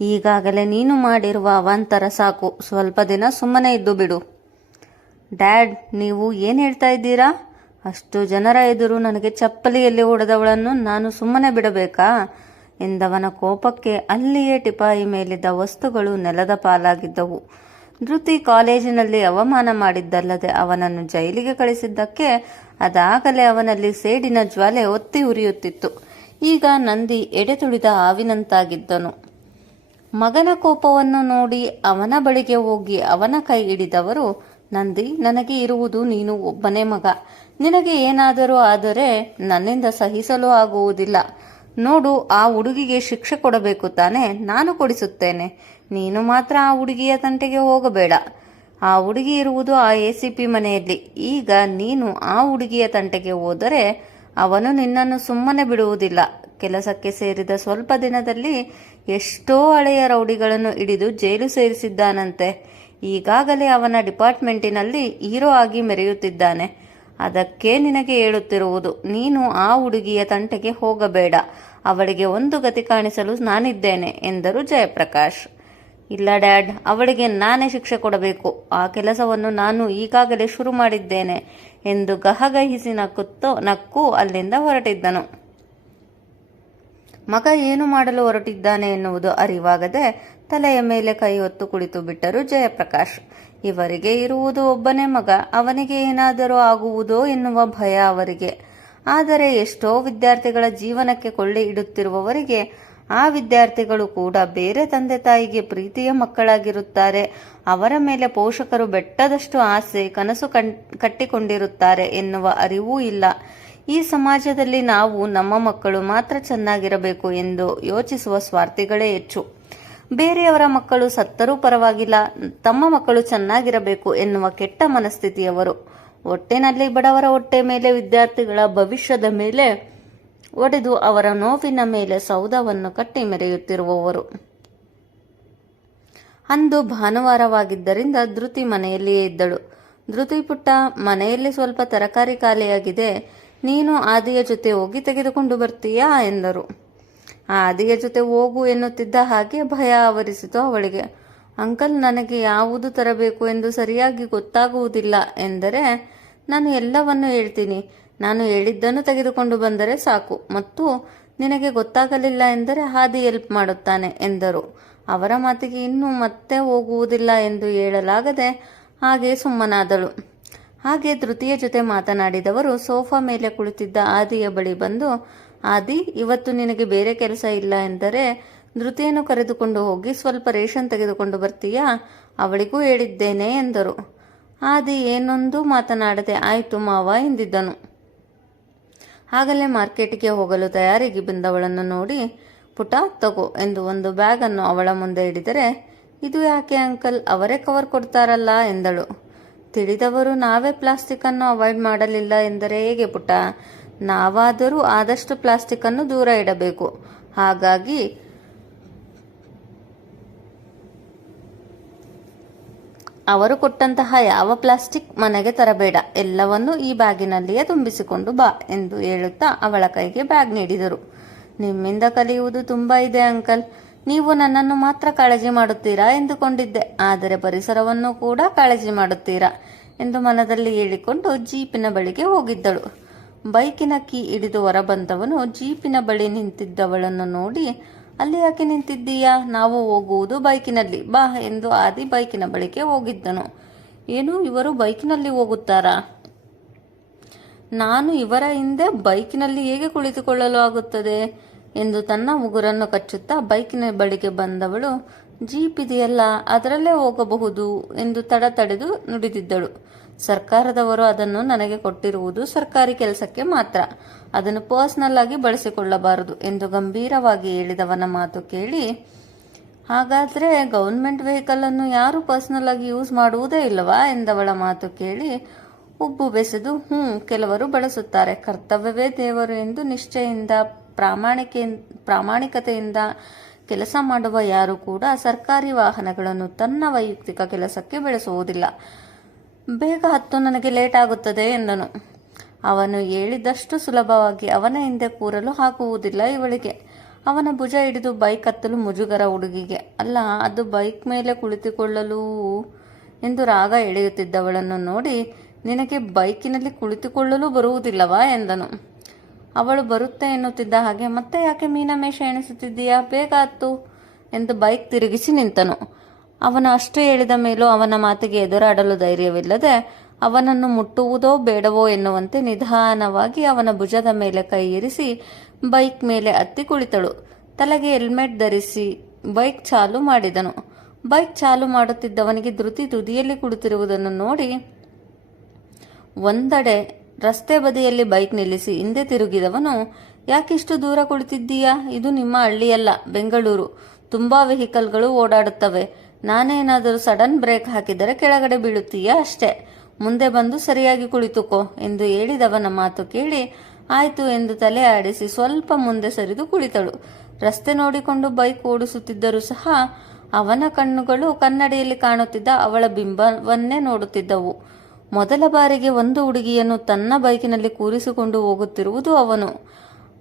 ಈಗಾಗಲೇ ನೀನು ಮಾಡಿರುವ ಅವಾಂತರ ಸಾಕು. ಸ್ವಲ್ಪ ದಿನ ಸುಮ್ಮನೆ ಇದ್ದು ಬಿಡು. ಡ್ಯಾಡ್, ನೀವು ಏನು ಹೇಳ್ತಾ ಇದ್ದೀರಾ? ಅಷ್ಟು ಜನರ ಎದುರು ನನಗೆ ಚಪ್ಪಲಿಯಲ್ಲಿ ಹೊಡೆದವಳನ್ನು ನಾನು ಸುಮ್ಮನೆ ಬಿಡಬೇಕಾ? ಎಂದವನ ಕೋಪಕ್ಕೆ ಅಲ್ಲಿಯೇ ಟಿಪಾಯಿ ಮೇಲಿದ್ದ ವಸ್ತುಗಳು ನೆಲದ ಪಾಲಾಗಿದ್ದವು. ಧೃತಿ ಕಾಲೇಜಿನಲ್ಲಿ ಅವಮಾನ ಮಾಡಿದ್ದಲ್ಲದೆ ಅವನನ್ನು ಜೈಲಿಗೆ ಕಳಿಸಿದ್ದಕ್ಕೆ ಅದಾಗಲೇ ಅವನಲ್ಲಿ ಸೇಡಿನ ಜ್ವಾಲೆ ಒತ್ತಿ ಉರಿಯುತ್ತಿತ್ತು. ಈಗ ನಂದಿ ಎಡೆತುಳಿದ ಹಾವಿನಂತಾಗಿದ್ದನು. ಮಗನ ಕೋಪವನ್ನು ನೋಡಿ ಅವನ ಬಳಿಗೆ ಹೋಗಿ ಅವನ ಕೈ ಹಿಡಿದವರು, ನಂದಿ, ನನಗೆ ಇರುವುದು ನೀನು ಒಬ್ಬನೇ ಮಗ. ನಿನಗೆ ಏನಾದರೂ ಆದರೆ ನನ್ನಿಂದ ಸಹಿಸಲು ಆಗುವುದಿಲ್ಲ. ನೋಡು, ಆ ಹುಡುಗಿಗೆ ಶಿಕ್ಷೆ ಕೊಡಬೇಕು ತಾನೆ, ನಾನು ಕೊಡಿಸುತ್ತೇನೆ. ನೀನು ಮಾತ್ರ ಆ ಹುಡುಗಿಯ ತಂಟೆಗೆ ಹೋಗಬೇಡ. ಆ ಹುಡುಗಿ ಇರುವುದು ಆ ಎ ಸಿ ಪಿ ಮನೆಯಲ್ಲಿ. ಈಗ ನೀನು ಆ ಹುಡುಗಿಯ ತಂಟೆಗೆ ಹೋದರೆ ಅವನು ನಿನ್ನನ್ನು ಸುಮ್ಮನೆ ಬಿಡುವುದಿಲ್ಲ. ಕೆಲಸಕ್ಕೆ ಸೇರಿದ ಸ್ವಲ್ಪ ದಿನದಲ್ಲಿ ಎಷ್ಟೋ ಹಳೆಯ ರೌಡಿಗಳನ್ನು ಹಿಡಿದು ಜೈಲು ಸೇರಿಸಿದ್ದಾನಂತೆ. ಈಗಾಗಲೇ ಅವನ ಡಿಪಾರ್ಟ್ಮೆಂಟಿನಲ್ಲಿ ಹೀರೋ ಆಗಿ ಮೆರೆಯುತ್ತಿದ್ದಾನೆ. ಅದಕ್ಕೆ ನಿನಗೆ ಹೇಳುತ್ತಿರುವುದು, ನೀನು ಆ ಹುಡುಗಿಯ ತಂಟೆಗೆ ಹೋಗಬೇಡ. ಅವಳಿಗೆ ಒಂದು ಗತಿ ಕಾಣಿಸಲು ನಾನಿದ್ದೇನೆ, ಎಂದರು ಜಯಪ್ರಕಾಶ್. ಇಲ್ಲ ಡ್ಯಾಡ್, ಅವಳಿಗೆ ನಾನೇ ಶಿಕ್ಷೆ ಕೊಡಬೇಕು. ಆ ಕೆಲಸವನ್ನು ನಾನು ಈಗಾಗಲೇ ಶುರು ಮಾಡಿದ್ದೇನೆ, ಎಂದು ಗಹಗಹಿಸಿ ನಕ್ಕುತ್ತೋ, ನಕ್ಕು ಅಲ್ಲಿಂದ ಹೊರಟಿದ್ದನು. ಮಗ ಏನು ಮಾಡಲು ಹೊರಟಿದ್ದಾನೆ ಎನ್ನುವುದು ಅರಿವಾಗದೆ ತಲೆಯ ಮೇಲೆ ಕೈ ಹೊತ್ತು ಕುಳಿತು ಬಿಟ್ಟರು ಜಯಪ್ರಕಾಶ್. ಇವರಿಗೆ ಇರುವುದು ಒಬ್ಬನೇ ಮಗ. ಅವನಿಗೆ ಏನಾದರೂ ಆಗುವುದೋ ಎನ್ನುವ ಭಯ ಅವರಿಗೆ. ಆದರೆ ಎಷ್ಟೋ ವಿದ್ಯಾರ್ಥಿಗಳ ಜೀವನಕ್ಕೆ ಕೊಳ್ಳೆ ಇಡುತ್ತಿರುವವರಿಗೆ, ಆ ವಿದ್ಯಾರ್ಥಿಗಳು ಕೂಡ ಬೇರೆ ತಂದೆ ತಾಯಿಗೆ ಪ್ರೀತಿಯ ಮಕ್ಕಳಾಗಿರುತ್ತಾರೆ. ಅವರ ಮೇಲೆ ಪೋಷಕರು ಬೆಟ್ಟದಷ್ಟು ಆಸೆ, ಕನಸು ಕಟ್ಟಿಕೊಂಡಿರುತ್ತಾರೆ ಎನ್ನುವ ಅರಿವೂ ಇಲ್ಲ. ಈ ಸಮಾಜದಲ್ಲಿ ನಾವು ನಮ್ಮ ಮಕ್ಕಳು ಮಾತ್ರ ಚೆನ್ನಾಗಿರಬೇಕು ಎಂದು ಯೋಚಿಸುವ ಸ್ವಾರ್ಥಿಗಳೇ ಹೆಚ್ಚು. ಬೇರೆಯವರ ಮಕ್ಕಳು ಸತ್ತರೂ ಪರವಾಗಿಲ್ಲ, ತಮ್ಮ ಮಕ್ಕಳು ಚೆನ್ನಾಗಿರಬೇಕು ಎನ್ನುವ ಕೆಟ್ಟ ಮನಸ್ಥಿತಿಯವರು. ಒಟ್ಟಿನಲ್ಲಿ ಬಡವರ ಹೊಟ್ಟೆ ಮೇಲೆ ವಿದ್ಯಾರ್ಥಿಗಳ ಭವಿಷ್ಯದ ಮೇಲೆ ಒಡೆದು ಅವರ ನೋವಿನ ಮೇಲೆ ಸೌಧವನ್ನು ಕಟ್ಟಿ ಮೆರೆಯುತ್ತಿರುವವರು. ಅಂದು ಭಾನುವಾರವಾಗಿದ್ದರಿಂದ ಧೃತಿ ಮನೆಯಲ್ಲಿಯೇ ಇದ್ದಳು. ಧೃತಿ ಪುಟ್ಟ ಮನೆಯಲ್ಲಿ ಸ್ವಲ್ಪ ತರಕಾರಿ ಖಾಲಿಯಾಗಿದೆ. ನೀನು ಆದಿಯ ಜೊತೆ ಹೋಗಿ ತೆಗೆದುಕೊಂಡು ಬರ್ತೀಯಾ ಎಂದರು. ಆದಿಯ ಜೊತೆ ಹೋಗು ಎನ್ನುತ್ತಿದ್ದ ಹಾಗೆ ಭಯ ಆವರಿಸಿತು ಅವಳಿಗೆ. ಅಂಕಲ್, ನನಗೆ ಯಾವುದು ತರಬೇಕು ಎಂದು ಸರಿಯಾಗಿ ಗೊತ್ತಾಗುವುದಿಲ್ಲ ಎಂದರೆ, ನಾನು ಎಲ್ಲವನ್ನು ಹೇಳ್ತೀನಿ. ನಾನು ಹೇಳಿದ್ದನ್ನು ತೆಗೆದುಕೊಂಡು ಬಂದರೆ ಸಾಕು. ಮತ್ತು ನಿನಗೆ ಗೊತ್ತಾಗಲಿಲ್ಲ ಎಂದರೆ ಹಾದಿ ಹೆಲ್ಪ್ ಮಾಡುತ್ತಾನೆ ಎಂದರು. ಅವರ ಮಾತಿಗೆ ಇನ್ನೂ ಮತ್ತೆ ಹೋಗುವುದಿಲ್ಲ ಎಂದು ಹೇಳಲಾಗದೆ ಹಾಗೆ ಸುಮ್ಮನಾದಳು. ಹಾಗೆ ಧೃತಿಯ ಜೊತೆ ಮಾತನಾಡಿದವರು ಸೋಫಾ ಮೇಲೆ ಕುಳಿತಿದ್ದ ಆದಿಯ ಬಳಿ ಬಂದು, ಆದಿ, ಇವತ್ತು ನಿನಗೆ ಬೇರೆ ಕೆಲಸ ಇಲ್ಲ ಎಂದರೆ ಧೃತಿಯನ್ನು ಕರೆದುಕೊಂಡು ಹೋಗಿ ಸ್ವಲ್ಪ ರೇಷನ್ ತೆಗೆದುಕೊಂಡು ಬರ್ತೀಯಾ? ಅವಳಿಗೂ ಹೇಳಿದ್ದೇನೆ ಎಂದರು. ಆದಿ ಏನೊಂದು ಮಾತನಾಡದೆ, ಆಯಿತು ಮಾವ ಎಂದಿದ್ದನು. ಆಗಲೇ ಮಾರ್ಕೆಟ್ಗೆ ಹೋಗಲು ತಯಾರಿಗೆ ಬಂದವಳನ್ನು ನೋಡಿ, ಪುಟ, ತಗೋ ಎಂದು ಒಂದು ಬ್ಯಾಗನ್ನು ಅವಳ ಮುಂದೆ ಹಿಡಿದರೆ, ಇದು ಯಾಕೆ ಅಂಕಲ್, ಅವರೇ ಕವರ್ ಕೊಡ್ತಾರಲ್ಲ ಎಂದಳು. ತಿಳಿದವರು ನಾವೇ ಪ್ಲಾಸ್ಟಿಕ್ ಅನ್ನು ಅವಾಯ್ಡ್ ಮಾಡಲಿಲ್ಲ ಎಂದರೆ ಹೇಗೆ ಪುಟ ನಾವಾದರೂ ಆದಷ್ಟು ಪ್ಲಾಸ್ಟಿಕ್ ಅನ್ನು ದೂರ ಇಡಬೇಕು. ಹಾಗಾಗಿ ಅವರು ಕೊಟ್ಟಂತಹ ಯಾವ ಪ್ಲಾಸ್ಟಿಕ್ ಮನೆಗೆ ತರಬೇಡ. ಎಲ್ಲವನ್ನು ಈ ಬ್ಯಾಗಿನಲ್ಲಿಯೇ ತುಂಬಿಸಿಕೊಂಡು ಬಾ ಎಂದು ಹೇಳುತ್ತಾ ಅವಳ ಕೈಗೆ ಬ್ಯಾಗ್ ನೀಡಿದರು. ನಿಮ್ಮಿಂದ ಕಲಿಯುವುದು ತುಂಬಾ ಇದೆ ಅಂಕಲ್. ನೀವು ನನ್ನನ್ನು ಮಾತ್ರ ಕಾಳಜಿ ಮಾಡುತ್ತೀರಾ ಎಂದುಕೊಂಡಿದ್ದೆ. ಆದರೆ ಪರಿಸರವನ್ನು ಕೂಡ ಕಾಳಜಿ ಮಾಡುತ್ತೀರಾ ಎಂದು ಮನದಲ್ಲಿ ಹೇಳಿಕೊಂಡು ಜೀಪಿನ ಬಳಿಗೆ ಹೋಗಿದ್ದಳು. ಬೈಕಿನ ಕೀ ಹಿಡಿದು ಹೊರಬಂದವನು ಜೀಪಿನ ಬಳಿ ನಿಂತಿದ್ದವಳನ್ನು ನೋಡಿ, ಅಲ್ಲಿ ಯಾಕೆ ನಿಂತಿದ್ದೀಯಾ? ನಾವು ಹೋಗುವುದು ಬೈಕಿನಲ್ಲಿ, ಬಾ ಎಂದು ಆದಿ ಬೈಕಿನ ಬಳಿಗೆ ಹೋಗಿದ್ದನು. ಏನು, ಇವರು ಬೈಕಿನಲ್ಲಿ ಹೋಗುತ್ತಾರಾ? ನಾನು ಇವರ ಹಿಂದೆ ಬೈಕಿನಲ್ಲಿ ಹೇಗೆ ಕುಳಿತುಕೊಳ್ಳಲು ಆಗುತ್ತದೆ? ಎಂದು ತನ್ನ ಉಗುರನ್ನು ಕಚ್ಚುತ್ತಾ ಬೈಕಿನ ಬಳಿಗೆ ಬಂದವಳು ಜೀಪ್ ಇದೆಯಲ್ಲ ಅದರಲ್ಲೇ ಹೋಗಬಹುದು ಎಂದು ತಡ ತಡೆದು ನುಡಿದಿದ್ದಳು. ಸರ್ಕಾರದವರು ಅದನ್ನು ನನಗೆ ಕೊಟ್ಟಿರುವುದು ಸರ್ಕಾರಿ ಕೆಲಸಕ್ಕೆ ಮಾತ್ರ. ಅದನ್ನು ಪರ್ಸನಲ್ ಆಗಿ ಬಳಸಿಕೊಳ್ಳಬಾರದು ಎಂದು ಗಂಭೀರವಾಗಿ ಹೇಳಿದವನ ಮಾತು ಕೇಳಿ, ಹಾಗಾದರೆ ಗೌರ್ಮೆಂಟ್ ವೆಹಿಕಲನ್ನು ಯಾರು ಪರ್ಸನಲ್ ಆಗಿ ಯೂಸ್ ಮಾಡುವುದೇ ಇಲ್ಲವಾ? ಎಂದವಳ ಮಾತು ಕೇಳಿ, ಉಬ್ಬು ಬೆಸೆದು ಹ್ಞೂ ಕೆಲವರು ಬಳಸುತ್ತಾರೆ. ಕರ್ತವ್ಯವೇ ದೇವರು ಎಂದು ನಿಷ್ಠೆಯಿಂದ ಪ್ರಾಮಾಣಿಕೆ, ಪ್ರಾಮಾಣಿಕತೆಯಿಂದ ಕೆಲಸ ಮಾಡುವ ಯಾರು ಕೂಡ ಸರ್ಕಾರಿ ವಾಹನಗಳನ್ನು ತನ್ನ ವೈಯಕ್ತಿಕ ಕೆಲಸಕ್ಕೆ ಬೆಳೆಸುವುದಿಲ್ಲ. ಬೇಗ ಹತ್ತು ನನಗೆ ಲೇಟ್ ಆಗುತ್ತದೆ ಎಂದನು ಅವನು ಹೇಳಿದಷ್ಟು ಸುಲಭವಾಗಿ ಅವನ ಹಿಂದೆ ಕೂರಲು ಹಾಕುವುದಿಲ್ಲ ಇವಳಿಗೆ. ಅವನ ಭುಜ ಹಿಡಿದು ಬೈಕ್ ಹತ್ತಲು ಮುಜುಗರ ಹುಡುಗಿಗೆ. ಅಲ್ಲ, ಅದು ಬೈಕ್ ಮೇಲೆ ಕುಳಿತುಕೊಳ್ಳಲು ಎಂದು ರಾಗ ಎಳೆಯುತ್ತಿದ್ದವಳನ್ನು ನೋಡಿ, ನಿನಗೆ ಬೈಕಿನಲ್ಲಿ ಕುಳಿತುಕೊಳ್ಳಲು ಬರುವುದಿಲ್ಲವಾ ಎಂದನು. ಅವಳು ಬರುತ್ತೆ ಎನ್ನುತ್ತಿದ್ದ ಹಾಗೆ, ಮತ್ತೆ ಯಾಕೆ ಮೀನಮೇಷ ಎಣಿಸುತ್ತಿದ್ದೀಯಾ? ಬೇಗ ಹತ್ತು, ಎಂದು ಬೈಕ್ ತಿರುಗಿಸಿ ನಿಂತನು. ಅವನು ಅಷ್ಟು ಹೇಳಿದ ಮೇಲೂ ಅವನ ಮಾತಿಗೆ ಎದುರಾಡಲು ಧೈರ್ಯವಿಲ್ಲದೆ, ಅವನನ್ನು ಮುಟ್ಟುವುದೋ ಬೇಡವೋ ಎನ್ನುವಂತೆ ನಿಧಾನವಾಗಿ ಅವನ ಭುಜದ ಮೇಲೆ ಕೈ ಇರಿಸಿ ಬೈಕ್ ಮೇಲೆ ಹತ್ತಿ ಕುಳಿತಳು. ತಲೆಗೆ ಹೆಲ್ಮೆಟ್ ಧರಿಸಿ ಬೈಕ್ ಚಾಲು ಮಾಡಿದನು. ಬೈಕ್ ಚಾಲು ಮಾಡುತ್ತಿದ್ದವನಿಗೆ ಧೃತಿ ತುದಿಯಲ್ಲಿ ಕುಳಿತಿರುವುದನ್ನು ನೋಡಿ ಒಂದೆಡೆ ರಸ್ತೆ ಬದಿಯಲ್ಲಿ ಬೈಕ್ ನಿಲ್ಲಿಸಿ ಹಿಂದೆ ತಿರುಗಿದವನು, ಯಾಕಿಷ್ಟು ದೂರ ಕುಳಿತಿದ್ದೀಯಾ? ಇದು ನಿಮ್ಮ ಹಳ್ಳಿಯಲ್ಲ, ಬೆಂಗಳೂರು. ತುಂಬಾ ವೆಹಿಕಲ್ಗಳು ಓಡಾಡುತ್ತವೆ. ನಾನೇನಾದರೂ ಸಡನ್ ಬ್ರೇಕ್ ಹಾಕಿದರೆ ಕೆಳಗಡೆ ಬೀಳುತ್ತೀಯಾ ಅಷ್ಟೇ. ಮುಂದೆ ಬಂದು ಸರಿಯಾಗಿ ಕುಳಿತುಕೋ, ಎಂದು ಹೇಳಿದವನ ಮಾತು ಕೇಳಿ ಆಯಿತು ಎಂದು ತಲೆ ಆಡಿಸಿ ಸ್ವಲ್ಪ ಮುಂದೆ ಸರಿದು ಕುಳಿತಳು. ರಸ್ತೆ ನೋಡಿಕೊಂಡು ಬೈಕ್ ಓಡಿಸುತ್ತಿದ್ದರೂ ಸಹ ಅವನ ಕಣ್ಣುಗಳು ಕನ್ನಡಿಯಲ್ಲಿ ಕಾಣುತ್ತಿದ್ದ ಅವಳ ಬಿಂಬವನ್ನೇ ನೋಡುತ್ತಿದ್ದವು. ಮೊದಲ ಬಾರಿಗೆ ಒಂದು ಹುಡುಗಿಯನ್ನು ತನ್ನ ಬೈಕಿನಲ್ಲಿ ಕೂರಿಸಿಕೊಂಡು ಹೋಗುತ್ತಿರುವುದು ಅವನು.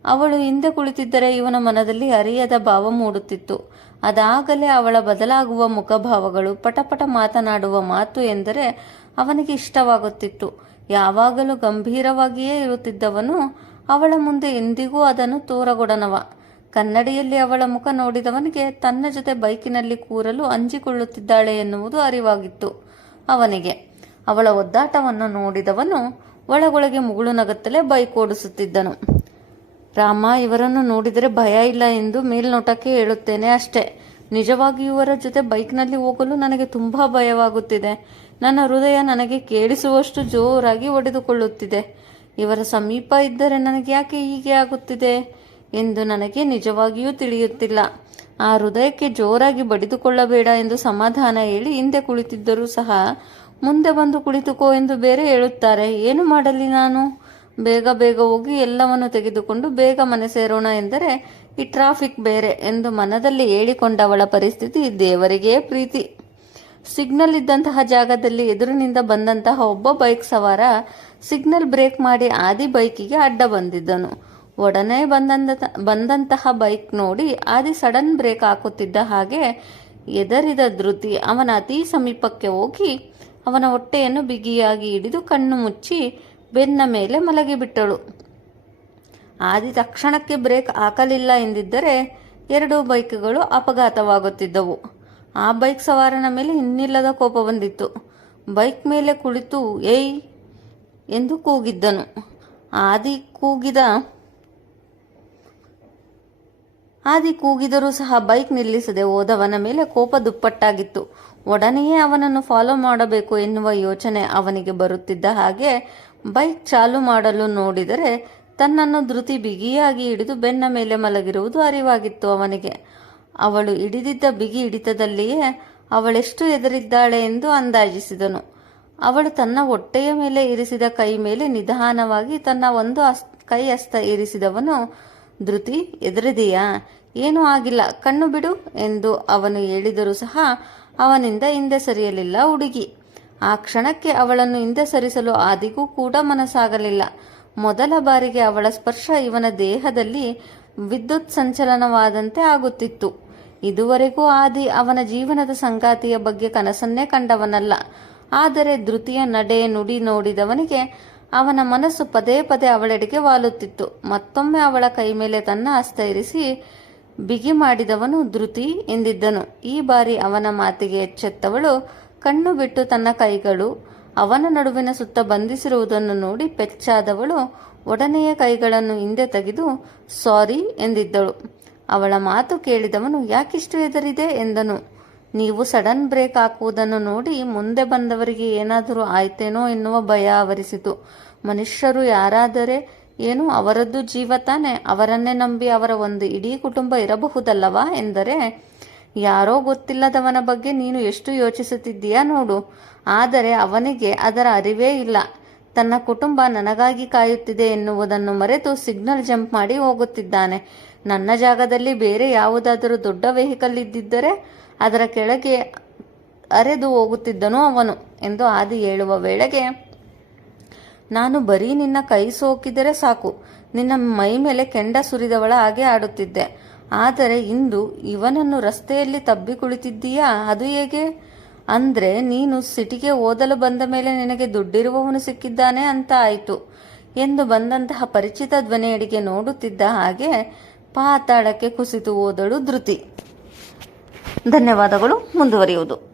ಅವಳು ಹಿಂದೆ ಕುಳಿತಿದ್ದರೆ ಇವನ ಮನದಲ್ಲಿ ಅರಿಯದ ಭಾವ ಮೂಡುತ್ತಿತ್ತು. ಅದಾಗಲೇ ಅವಳ ಬದಲಾಗುವ ಮುಖಭಾವಗಳು, ಪಟಪಟ ಮಾತನಾಡುವ ಮಾತು ಎಂದರೆ ಅವನಿಗೆ ಇಷ್ಟವಾಗುತ್ತಿತ್ತು. ಯಾವಾಗಲೂ ಗಂಭೀರವಾಗಿಯೇ ಇರುತ್ತಿದ್ದವನು ಅವಳ ಮುಂದೆ ಎಂದಿಗೂ ಅದನ್ನು ತೋರಗೊಡನವ. ಕನ್ನಡಿಯಲ್ಲಿ ಅವಳ ಮುಖ ನೋಡಿದವನಿಗೆ ತನ್ನ ಜೊತೆ ಬೈಕಿನಲ್ಲಿ ಕೂರಲು ಅಂಜಿಕೊಳ್ಳುತ್ತಿದ್ದಾಳೆ ಎನ್ನುವುದು ಅರಿವಾಗಿತ್ತು ಅವನಿಗೆ. ಅವಳ ಒದ್ದಾಟವನ್ನು ನೋಡಿದವನು ಒಳಗೊಳಗೆ ಮುಗುಳು ನಗುತ್ತಲೇ ಬೈಕ್ ಓಡಿಸುತ್ತಿದ್ದನು ರಾಮ, ಇವರನ್ನು ನೋಡಿದರೆ ಭಯ ಇಲ್ಲ ಎಂದು ಮೇಲ್ನೋಟಕ್ಕೆ ಹೇಳುತ್ತೇನೆ ಅಷ್ಟೇ. ನಿಜವಾಗಿ ಇವರ ಜೊತೆ ಬೈಕ್ನಲ್ಲಿ ಹೋಗಲು ನನಗೆ ತುಂಬಾ ಭಯವಾಗುತ್ತಿದೆ. ನನ್ನ ಹೃದಯ ನನಗೆ ಕೇಳಿಸುವಷ್ಟು ಜೋರಾಗಿ ಒಡೆದುಕೊಳ್ಳುತ್ತಿದೆ. ಇವರ ಸಮೀಪ ಇದ್ದರೆ ನನಗೆ ಯಾಕೆ ಹೀಗೆ ಆಗುತ್ತಿದೆ ಎಂದು ನನಗೆ ನಿಜವಾಗಿಯೂ ತಿಳಿಯುತ್ತಿಲ್ಲ. ಆ ಹೃದಯಕ್ಕೆ ಜೋರಾಗಿ ಬಡಿದುಕೊಳ್ಳಬೇಡ ಎಂದು ಸಮಾಧಾನ ಹೇಳಿ ಹಿಂದೆ ಕುಳಿತಿದ್ದರೂ ಸಹ ಮುಂದೆ ಬಂದು ಕುಳಿತುಕೋ ಎಂದು ಬೇರೆ ಹೇಳುತ್ತಾರೆ. ಏನು ಮಾಡಲಿ ನಾನು? ಬೇಗ ಬೇಗ ಹೋಗಿ ಎಲ್ಲವನ್ನು ತೆಗೆದುಕೊಂಡು ಬೇಗ ಮನೆ ಸೇರೋಣ ಎಂದರೆ, ಈ ಟ್ರಾಫಿಕ್ ಬೇರೆ ಎಂದು ಮನದಲ್ಲಿ ಹೇಳಿಕೊಂಡವಳ ಪರಿಸ್ಥಿತಿ ದೇವರಿಗೆ ಪ್ರೀತಿ. ಸಿಗ್ನಲ್ ಇದ್ದಂತಹ ಜಾಗದಲ್ಲಿ ಎದುರಿನಿಂದ ಬಂದಂತಹ ಒಬ್ಬ ಬೈಕ್ ಸವಾರ ಸಿಗ್ನಲ್ ಬ್ರೇಕ್ ಮಾಡಿ ಆದಿ ಬೈಕಿಗೆ ಅಡ್ಡ ಬಂದಿದ್ದನು. ಒಡನೆ ಬಂದಂತ ಬಂದಂತಹ ಬೈಕ್ ನೋಡಿ ಆದಿ ಸಡನ್ ಬ್ರೇಕ್ ಹಾಕುತ್ತಿದ್ದ ಹಾಗೆ ಎದರಿದ ಧೃತಿ ಅವನ ಅತಿ ಸಮೀಪಕ್ಕೆ ಹೋಗಿ ಅವನ ಹೊಟ್ಟೆಯನ್ನು ಬಿಗಿಯಾಗಿ ಹಿಡಿದು ಕಣ್ಣು ಮುಚ್ಚಿ ಬೆನ್ನ ಮೇಲೆ ಮಲಗಿಬಿಟ್ಟಳು. ಆದಿ ತಕ್ಷಣಕ್ಕೆ ಬ್ರೇಕ್ ಹಾಕಲಿಲ್ಲ ಎಂದಿದ್ದರೆ ಎರಡು ಬೈಕ್ಗಳು ಅಪಘಾತವಾಗುತ್ತಿದ್ದವು. ಆ ಬೈಕ್ ಸವಾರನ ಮೇಲೆ ಇನ್ನಿಲ್ಲದ ಕೋಪ ಬಂದಿತ್ತು. ಬೈಕ್ ಮೇಲೆ ಕುಳಿತು, ಏಯ್! ಎಂದು ಕೂಗಿದ್ದನು. ಆದಿ ಕೂಗಿದ ಆದಿ ಕೂಗಿದರೂ ಸಹ ಬೈಕ್ ನಿಲ್ಲಿಸದೆ ಹೋದವನ ಮೇಲೆ ಕೋಪ ದುಪ್ಪಟ್ಟಾಗಿತ್ತು. ಒಡನೆಯೇ ಅವನನ್ನು ಫಾಲೋ ಮಾಡಬೇಕು ಎನ್ನುವ ಯೋಚನೆ ಅವನಿಗೆ ಬರುತ್ತಿದ್ದ ಹಾಗೆ ಬೈಕ್ ಚಾಲು ಮಾಡಲು ನೋಡಿದರೆ ತನ್ನನ್ನು ಧೃತಿ ಬಿಗಿಯಾಗಿ ಹಿಡಿದು ಬೆನ್ನ ಮೇಲೆ ಮಲಗಿರುವುದು ಅರಿವಾಗಿತ್ತು ಅವನಿಗೆ. ಅವಳು ಹಿಡಿದಿದ್ದ ಬಿಗಿ ಹಿಡಿತದಲ್ಲಿಯೇ ಅವಳೆಷ್ಟು ಎದುರಿದ್ದಾಳೆ ಎಂದು ಅಂದಾಜಿಸಿದನು. ಅವಳು ತನ್ನ ಹೊಟ್ಟೆಯ ಮೇಲೆ ಇರಿಸಿದ ಕೈ ಮೇಲೆ ನಿಧಾನವಾಗಿ ತನ್ನ ಒಂದು ಕೈ ಹಸ್ತ ಇರಿಸಿದವನು ಧೃತಿ, ಎದುರಿದೆಯಾ? ಏನೂ ಆಗಿಲ್ಲ. ಕಣ್ಣು ಬಿಡು ಎಂದು ಅವನು ಹೇಳಿದರೂ ಸಹ ಅವನಿಂದ ಹಿಂದೆ ಸರಿಯಲಿಲ್ಲ ಹುಡುಗಿ. ಆ ಕ್ಷಣಕ್ಕೆ ಅವಳನ್ನು ಹಿಂದೆ ಸರಿಸಲು ಆದಿಗೂ ಕೂಡ ಮನಸ್ಸಾಗಲಿಲ್ಲ. ಮೊದಲ ಬಾರಿಗೆ ಅವಳ ಸ್ಪರ್ಶ ಇವನ ದೇಹದಲ್ಲಿ ವಿದ್ಯುತ್ ಸಂಚಲನವಾದಂತೆ ಆಗುತ್ತಿತ್ತು. ಇದುವರೆಗೂ ಆದಿ ಅವನ ಜೀವನದ ಸಂಗಾತಿಯ ಬಗ್ಗೆ ಕನಸನ್ನೇ ಕಂಡವನಲ್ಲ. ಆದರೆ ಧೃತಿಯ ನಡೆ ನುಡಿ ನೋಡಿದವನಿಗೆ ಅವನ ಮನಸ್ಸು ಪದೇ ಪದೇ ಅವಳೆಡೆಗೆ ವಾಲುತ್ತಿತ್ತು. ಮತ್ತೊಮ್ಮೆ ಅವಳ ಕೈ ಮೇಲೆ ತನ್ನ ಹಸ್ತ ಇರಿಸಿ, ಬಿಗಿ ಮಾಡಿದವನು ಧೃತಿ ಎಂದಿದ್ದನು. ಈ ಬಾರಿ ಅವನ ಮಾತಿಗೆ ಎಚ್ಚೆತ್ತವಳು ಕಣ್ಣು ಬಿಟ್ಟು ತನ್ನ ಕೈಗಳು, ಅವನ ನಡುವಿನ ಸುತ್ತ ಬಂಧಿಸಿರುವುದನ್ನು ನೋಡಿ ಪೆಚ್ಚಾದವಳು ಒಡನೆಯ ಕೈಗಳನ್ನು ಹಿಂದೆ ತೆಗೆದು, ಸಾರಿ ಎಂದಿದ್ದಳು. ಅವಳ ಮಾತು ಕೇಳಿದವನು, ಯಾಕಿಷ್ಟು ಎದರಿದೆ ಎಂದನು. ನೀವು ಸಡನ್ ಬ್ರೇಕ್ ಹಾಕುವುದನ್ನು ನೋಡಿ ಮುಂದೆ ಬಂದವರಿಗೆ ಏನಾದರೂ ಆಯ್ತೇನೋ ಎನ್ನುವ ಭಯ ಆವರಿಸಿತು. ಮನುಷ್ಯರು ಯಾರಾದರೆ ಏನು ಅವರದ್ದು ಜೀವ ತಾನೆ. ಅವರನ್ನೇ ನಂಬಿ ಅವರ ಒಂದು ಇಡೀ ಕುಟುಂಬ ಇರಬಹುದಲ್ಲವಾ ಎಂದರೆ, ಯಾರೋ ಗೊತ್ತಿಲ್ಲದವನ ಬಗ್ಗೆ ನೀನು ಎಷ್ಟು ಯೋಚಿಸುತ್ತಿದ್ದೀಯಾ ನೋಡು. ಆದರೆ ಅವನಿಗೆ ಅದರ ಅರಿವೇ ಇಲ್ಲ. ತನ್ನ ಕುಟುಂಬ ನನಗಾಗಿ ಕಾಯುತ್ತಿದೆ ಎನ್ನುವುದನ್ನು ಮರೆತು ಸಿಗ್ನಲ್ ಜಂಪ್ ಮಾಡಿ ಹೋಗುತ್ತಿದ್ದಾನೆ. ನನ್ನ ಜಾಗದಲ್ಲಿ ಬೇರೆ ಯಾವುದಾದರೂ ದೊಡ್ಡ ವೆಹಿಕಲ್ ಇದ್ದಿದ್ದರೆ ಅದರ ಕೆಳಗೆ ಅರೆದು ಹೋಗುತ್ತಿದ್ದನು ಅವನು ಎಂದು ಆದಿ ಹೇಳುವ ವೇಳೆಗೆ, ನಾನು ಬರೀ ನಿನ್ನ ಕೈ ಸೋಕಿದರೆ ಸಾಕು, ನಿನ್ನ ಮೈ ಮೇಲೆ ಕೆಂಡ ಸುರಿದವಳ ಹಾಗೆ ಆಡುತ್ತಿದ್ದೆ. ಆದರೆ ಇಂದು ಇವನನ್ನು ರಸ್ತೆಯಲ್ಲಿ ತಬ್ಬಿ ಕುಳಿತಿದ್ದೀಯಾ? ಅದು ಹೇಗೆ? ಅಂದ್ರೆ ನೀನು ಸಿಟಿಗೆ ಓದಲು ಬಂದ ಮೇಲೆ ನಿನಗೆ ದುಡ್ಡಿರುವವನು ಸಿಕ್ಕಿದ್ದಾನೆ ಅಂತ ಆಯಿತು ಎಂದು ಬಂದಂತಹ ಪರಿಚಿತ ಧ್ವನಿಯಡಿಗೆ ನೋಡುತ್ತಿದ್ದ ಹಾಗೆ ಪಾತಾಳಕ್ಕೆ ಕುಸಿತು ಹೋದಳು ಧೃತಿ. ಧನ್ಯವಾದಗಳು ಮುಂದುವರಿಯುವುದು.